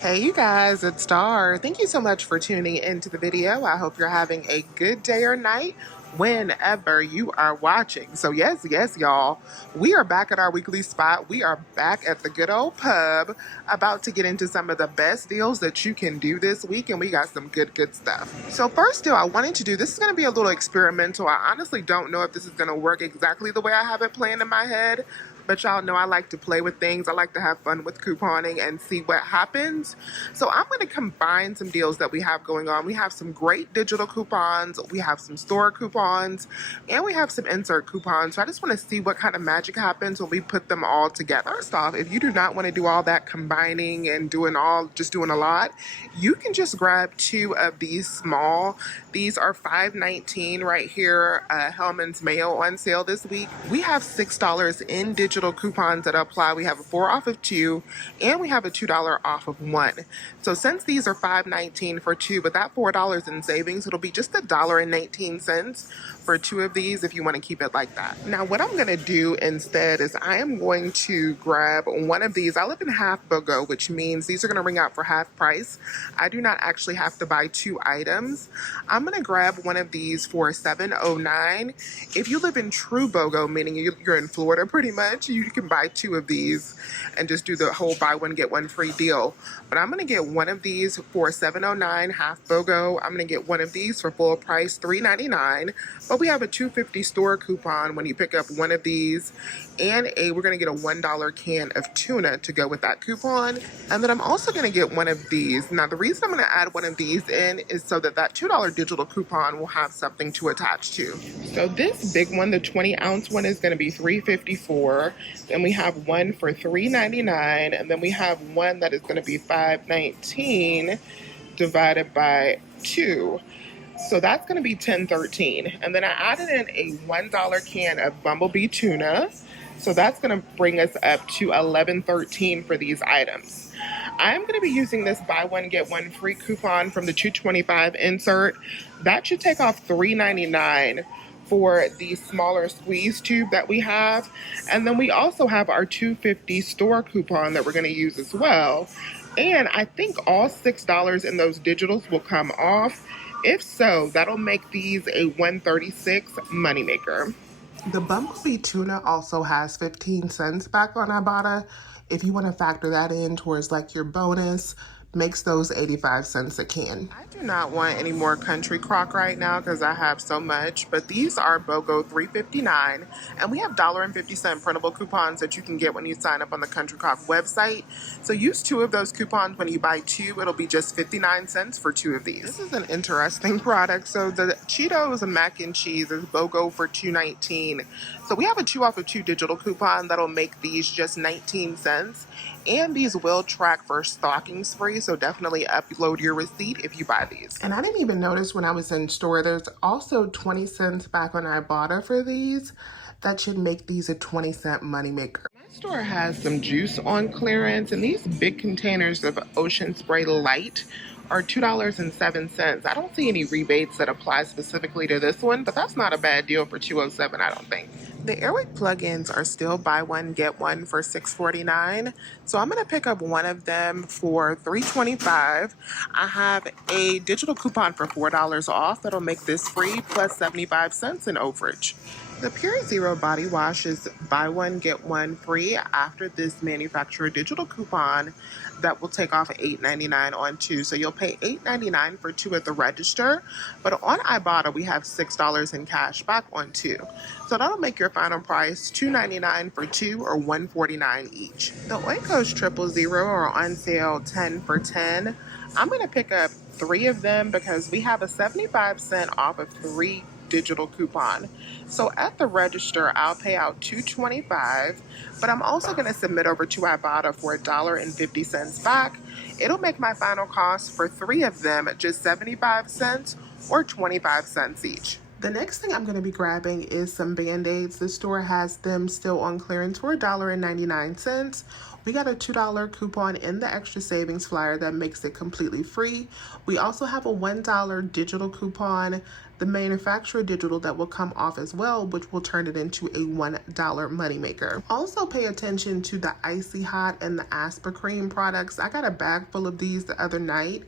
Hey you guys, it's Star. Thank you so much for tuning into the video. I hope you're having a good day or night whenever you are watching. So yes, y'all, we are back at our weekly spot. We are back at the good old pub, about to get into some of the best deals that you can do this week, and we got some good stuff. So first deal I wanted to do, this is going to be a little experimental. I honestly don't know if this is going to work exactly the way I have it planned in my head, but y'all know I like to play with things. I like to have fun with couponing and see what happens. So I'm going to combine some deals that we have going on. We have some great digital coupons, we have some store coupons, and we have some insert coupons. So I just want to see what kind of magic happens when we put them all together. First off, if you do not want to do all that combining and doing a lot, you can just grab two of these small. These are $5.19 right here. Hellman's Mayo on sale this week. We have $6 in digital coupons that apply. We have a 4 off of 2, and we have a $2 off of 1. So since these are $5.19 for 2, but that $4 in savings, it'll be just $1.19 for 2 of these if you want to keep it like that. Now what I'm going to do instead is I am going to grab one of these. I live in half BOGO, which means these are going to ring out for half price. I do not actually have to buy 2 items. I'm going to grab one of these for $7.09. If you live in true BOGO, meaning you're in Florida pretty much, you can buy 2 of these and just do the whole buy one get one free deal. But I'm going to get one of these for $7.09 half BOGO. I'm going to get one of these for full price $3.99. But we have a $2.50 store coupon when you pick up one of these, and we're going to get a $1 can of tuna to go with that coupon. And then I'm also going to get one of these. Now the reason I'm going to add one of these in is so that $2 digital coupon will have something to attach to. So this big one, the 20-ounce one, is going to be $3.54. Then we have one for $3.99, and then we have one that is going to be $5.19 divided by 2. So that's going to be $10.13. And then I added in a $1 can of Bumblebee tuna. So that's going to bring us up to $11.13 for these items. I'm going to be using this buy one get one free coupon from the $2.25 insert. That should take off $3.99 for the smaller squeeze tube that we have. And then we also have our $2.50 store coupon that we're going to use as well. And I think all $6 in those digitals will come off. If so, that'll make these a $1.36 moneymaker. The Bumblebee tuna also has 15 cents back on Ibotta. If you want to factor that in towards like your bonus, makes those 85 cents a can. I do not want any more country crock right now because I have so much, but these are BOGO $3.59, and we have $1.50 printable coupons that you can get when you sign up on the Country Crock website. So use 2 of those coupons. When you buy 2, it'll be just 59 cents for 2 of these. This is an interesting product. So the Cheetos mac and cheese is BOGO for $2.19. So we have a 2 off of 2 digital coupon that'll make these just 19 cents. And these will track for stockings free, so definitely upload your receipt if you buy these. And I didn't even notice when I was in store, there's also 20 cents back on Ibotta for these. That should make these a 20-cent moneymaker. My store has some juice on clearance, and these big containers of Ocean Spray Light are $2.07. I don't see any rebates that apply specifically to this one, but that's not a bad deal for $2.07, I don't think. The Airwick plugins are still buy one get one for $6.49, so I'm going to pick up one of them for $3.25. I have a digital coupon for $4 off that'll make this free, plus 75 cents in overage. The Pure Zero body wash is buy one get one free after this manufacturer digital coupon that will take off $8.99 on 2. So you'll pay $8.99 for 2 at the register, but on Ibotta we have $6 in cash back on 2. So that'll make your final price $2.99 for 2 or $1.49 each. The Oikos 000 are on sale 10 for 10. I'm going to pick up 3 of them because we have a 75 cent off of 3 digital coupon. So at the register, I'll pay out $2.25, but I'm also going to submit over to Ibotta for $1.50 back. It'll make my final cost for 3 of them just 75 cents or 25 cents each. The next thing I'm going to be grabbing is some Band-Aids. The store has them still on clearance for $1.99. We got a $2 coupon in the extra savings flyer that makes it completely free. We also have a $1 digital coupon, the manufacturer digital, that will come off as well, which will turn it into a $1 moneymaker. Also pay attention to the Icy Hot and the Asper Cream products. I got a bag full of these the other night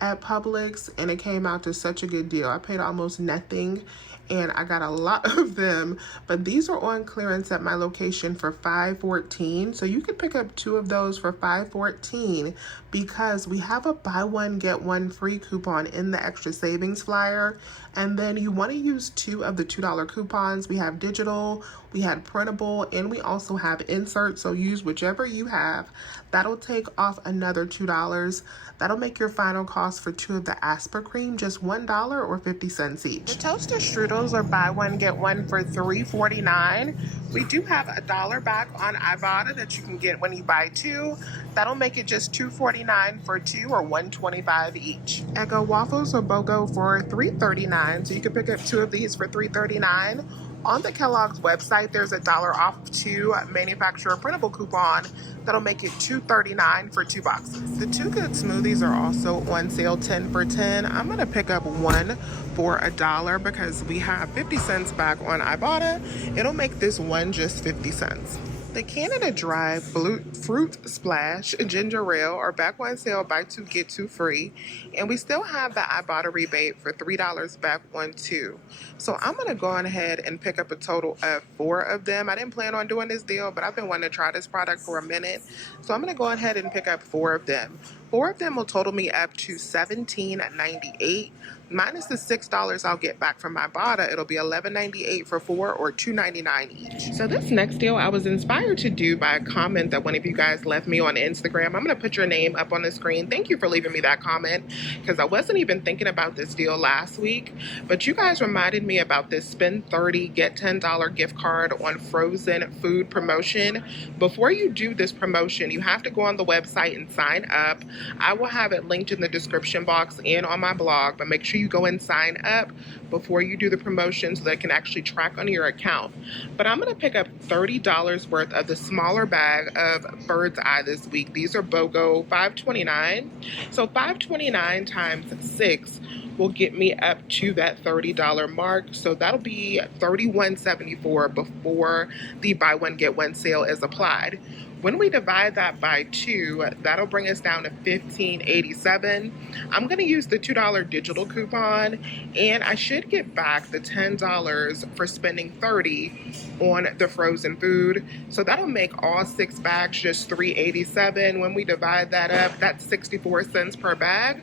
at Publix and it came out to such a good deal. I paid almost nothing and I got a lot of them, but these are on clearance at my location for $5.14. So you could pick up 2 of those for $5.14 because we have a buy one get one free coupon in the extra savings flyer. And then you want to use 2 of the $2 coupons. We have digital, we had printable, and we also have insert. So use whichever you have. That'll take off another $2. That'll make your final cost for 2 of the Asper Cream just $1 or 50 cents each. The toaster strudels are buy one get one for $3.49. We do have a $1 back on Ibotta that you can get when you buy 2. That'll make it just $2.49 for 2 or $1.25 each. Eggo waffles or BOGO for $3.39. So you can pick up 2 of these for $3.39. On the Kellogg's website, there's a $1 off 2 manufacturer printable coupon that'll make it $2.39 for 2 boxes. The 2 Good smoothies are also on sale 10 for 10. I'm gonna pick up 1 for $1 because we have 50 cents back on Ibotta. It'll make this one just 50 cents. The Canada Dry Fruit Splash Ginger Ale are back on sale, buy 2 get 2 free, and we still have the Ibotta rebate for $3 back on 2. So I'm gonna go on ahead and pick up a total of 4 of them. I didn't plan on doing this deal, but I've been wanting to try this product for a minute, so I'm gonna go ahead and pick up 4 of them. 4 of them will total me up to $17.98. Minus the $6 I'll get back from my Ibotta, it'll be $11.98 for 4 or $2.99 each. So this next deal I was inspired to do by a comment that one of you guys left me on Instagram. I'm gonna put your name up on the screen. Thank you for leaving me that comment because I wasn't even thinking about this deal last week, but you guys reminded me about this spend $30, get $10 gift card on frozen food promotion. Before you do this promotion, you have to go on the website and sign up. I will have it linked in the description box and on my blog, but make sure you go and sign up before you do the promotion so that it can actually track on your account. But I'm going to pick up $30 worth of the smaller bag of Bird's Eye this week. These are BOGO $5.29. So $5.29 times 6 will get me up to that $30 mark. So that'll be $31.74 before the buy one get one sale is applied. When we divide that by 2, that'll bring us down to $15.87. I'm gonna use the $2 digital coupon and I should get back the $10 for spending $30 on the frozen food. So that'll make all 6 bags just $3.87. When we divide that up, that's 64 cents per bag.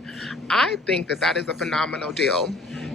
I think that that is a phenomenal deal.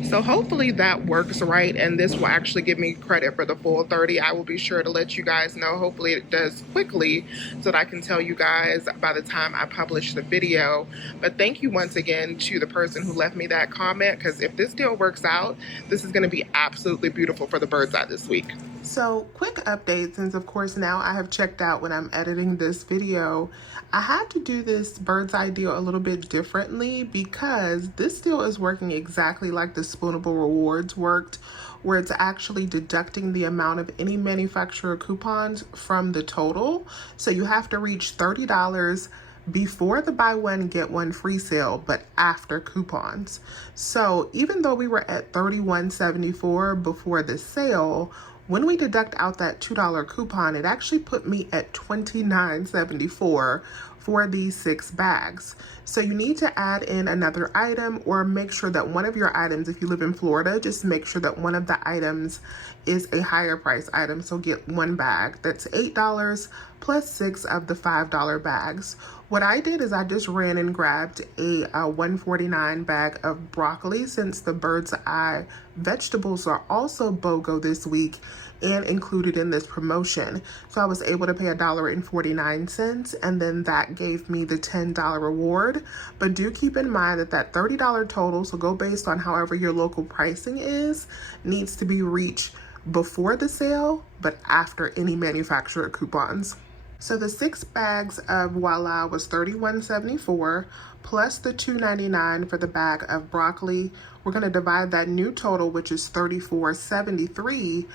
So hopefully that works right and this will actually give me credit for the full 30. I will be sure to let you guys know. Hopefully it does quickly so that I can tell you guys by the time I publish the video. But thank you once again to the person who left me that comment, because if this deal works out, this is going to be absolutely beautiful for the Bird's Eye this week. So quick update, since of course now I have checked out when I'm editing this video, I had to do this Bird's Eye deal a little bit differently because this deal is working exactly like the Spoonable Rewards worked, where it's actually deducting the amount of any manufacturer coupons from the total. So you have to reach $30 before the buy one get one free sale, but after coupons. So even though we were at $31.74 before the sale, when we deduct out that $2 coupon, it actually put me at $29.74 for these 6 bags. So you need to add in another item or make sure that one of your items, if you live in Florida, just make sure that one of the items is a higher price item. So get 1 bag. That's $8 plus 6 of the $5 bags. What I did is I just ran and grabbed a $1.49 bag of broccoli, since the Bird's Eye vegetables are also BOGO this week and included in this promotion. So I was able to pay $1.49 and then that gave me the $10 reward. But do keep in mind that that $30 total, so go based on however your local pricing is, needs to be reached before the sale, but after any manufacturer coupons. So the 6 bags of Voila was $31.74 plus the $2.99 for the bag of broccoli. We're going to divide that new total, which is $34.73,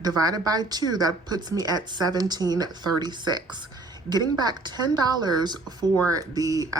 divided by 2. That puts me at $17.36. getting back $10 for the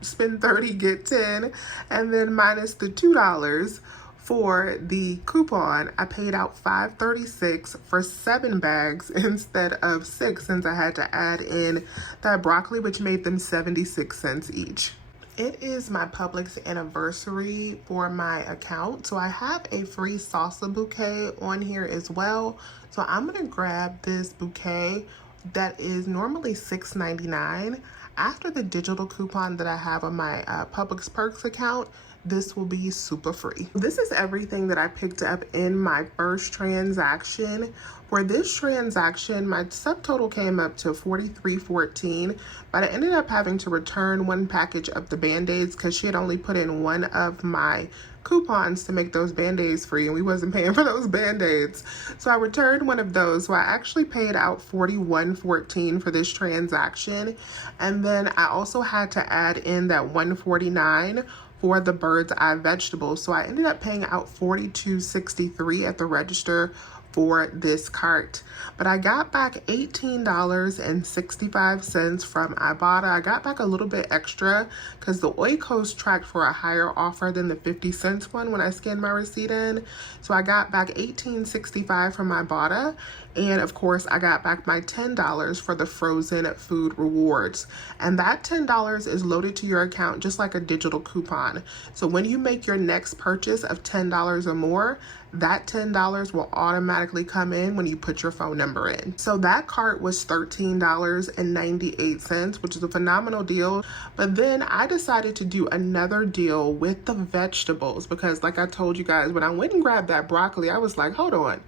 spend 30, get 10, and then minus the $2 for the coupon, I paid out $5.36 for 7 bags instead of 6, since I had to add in that broccoli, which made them 76 cents each. It is my Publix anniversary for my account, so I have a free salsa bouquet on here as well. So I'm gonna grab this bouquet that is normally $6.99. After the digital coupon that I have on my Publix Perks account, this will be super free. This is everything that I picked up in my first transaction. For this transaction, my subtotal came up to $43.14, but I ended up having to return one package of the Band-Aids because she had only put in one of my coupons to make those Band-Aids free, and we wasn't paying for those Band-Aids. So I returned one of those. So I actually paid out $41.14 for this transaction. And then I also had to add in that $149 for the bird's eye vegetables. So I ended up paying out $42.63 at the register for this cart. But I got back $18.65 from Ibotta. I got back a little bit extra because the Oikos tracked for a higher offer than the 50 cents one when I scanned my receipt in. So I got back $18.65 from Ibotta. And of course, I got back my $10 for the frozen food rewards. And that $10 is loaded to your account just like a digital coupon. So when you make your next purchase of $10 or more, that $10 will automatically come in when you put your phone number in. So that cart was $13.98, which is a phenomenal deal. But then I decided to do another deal with the vegetables because, like I told you guys, when I went and grabbed that broccoli, I was like, hold on.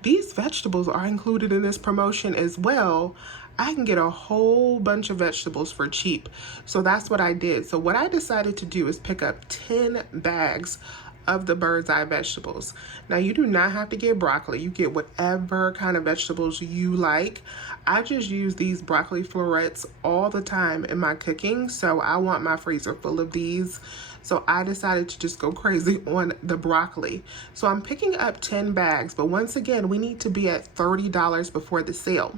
These vegetables are included in this promotion as well. I can get a whole bunch of vegetables for cheap. So that's what I did. So what I decided to do is pick up 10 bags of the bird's eye vegetables. Now you do not have to get broccoli. You get whatever kind of vegetables you like. I just use these broccoli florets all the time in my cooking, so I want my freezer full of these. So I decided to just go crazy on the broccoli. So I'm picking up 10 bags, but once again, we need to be at $30 before the sale.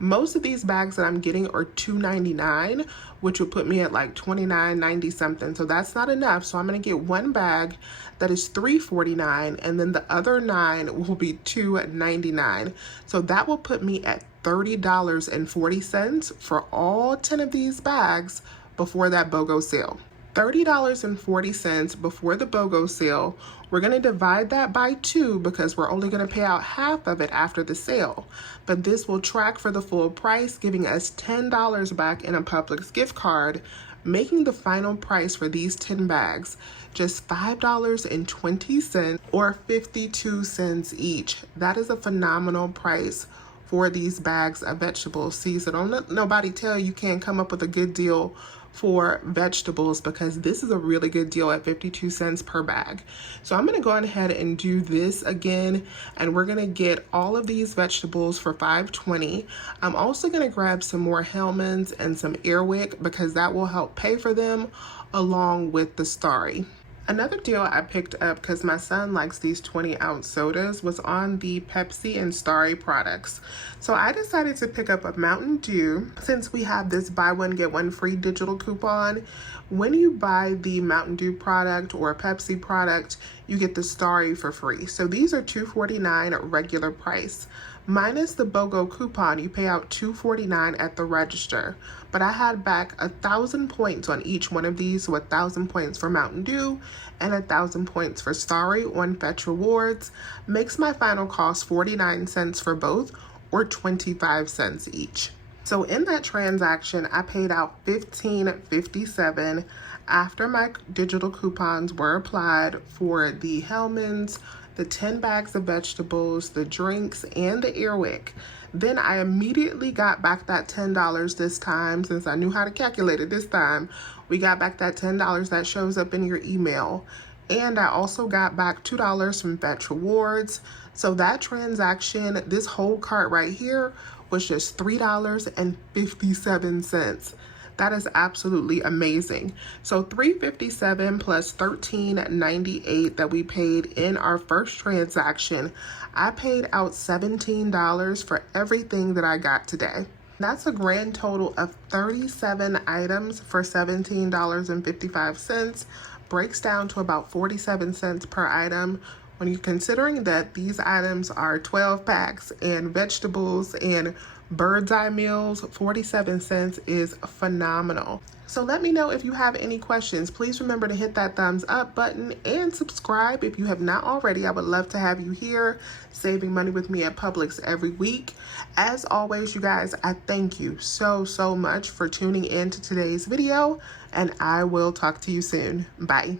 Most of these bags that I'm getting are $2.99, which would put me at like $29.90 something. So that's not enough. So I'm gonna get one bag that is $3.49, and then the other 9 will be $2.99. So that will put me at $30.40 for all 10 of these bags before that BOGO sale. $30.40 before the BOGO sale. We're going to divide that by 2 because we're only going to pay out half of it after the sale. But this will track for the full price, giving us $10 back in a Publix gift card, making the final price for these 10 bags just $5.20 or 52 cents each. That is a phenomenal price for these bags of vegetables. See, so don't let nobody tell you can't come up with a good deal for vegetables, because this is a really good deal at 52 cents per bag. So I'm gonna go ahead and do this again, and we're gonna get all of these vegetables for $5.20. I'm also gonna grab some more Hellmann's and some Airwick because that will help pay for them along with the Starry. Another deal I picked up because my son likes these 20-ounce sodas was on the Pepsi and Starry products. So I decided to pick up a Mountain Dew since we have this buy one get one free digital coupon. When you buy the Mountain Dew product or a Pepsi product, you get the Starry for free. So these are $2.49 regular price. Minus the BOGO coupon, you pay out $2.49 at the register. But I had back 1,000 points on each one of these, so 1,000 points for Mountain Dew and 1,000 points for Starry on Fetch Rewards. Makes my final cost 49 cents for both, or 25 cents each. So in that transaction, I paid out $15.57 after my digital coupons were applied for the Hellmann's, the 10 bags of vegetables, the drinks, and the Airwick. Then I immediately got back that $10 this time, since I knew how to calculate it this time. We got back that $10 that shows up in your email. And I also got back $2 from Fetch Rewards. So that transaction, this whole cart right here, was just $3.57. That is absolutely amazing. So $3.57 plus $13.98 that we paid in our first transaction. I paid out $17 for everything that I got today. That's a grand total of 37 items for $17.55. Breaks down to about 47 cents per item. When you're considering that these items are 12 packs and vegetables and bird's eye meals, 47 cents is phenomenal. So let me know if you have any questions. Please remember to hit that thumbs up button and subscribe if you have not already. I would love to have you here saving money with me at Publix every week. As always, you guys, I thank you so much for tuning in to today's video, and I will talk to you soon. Bye.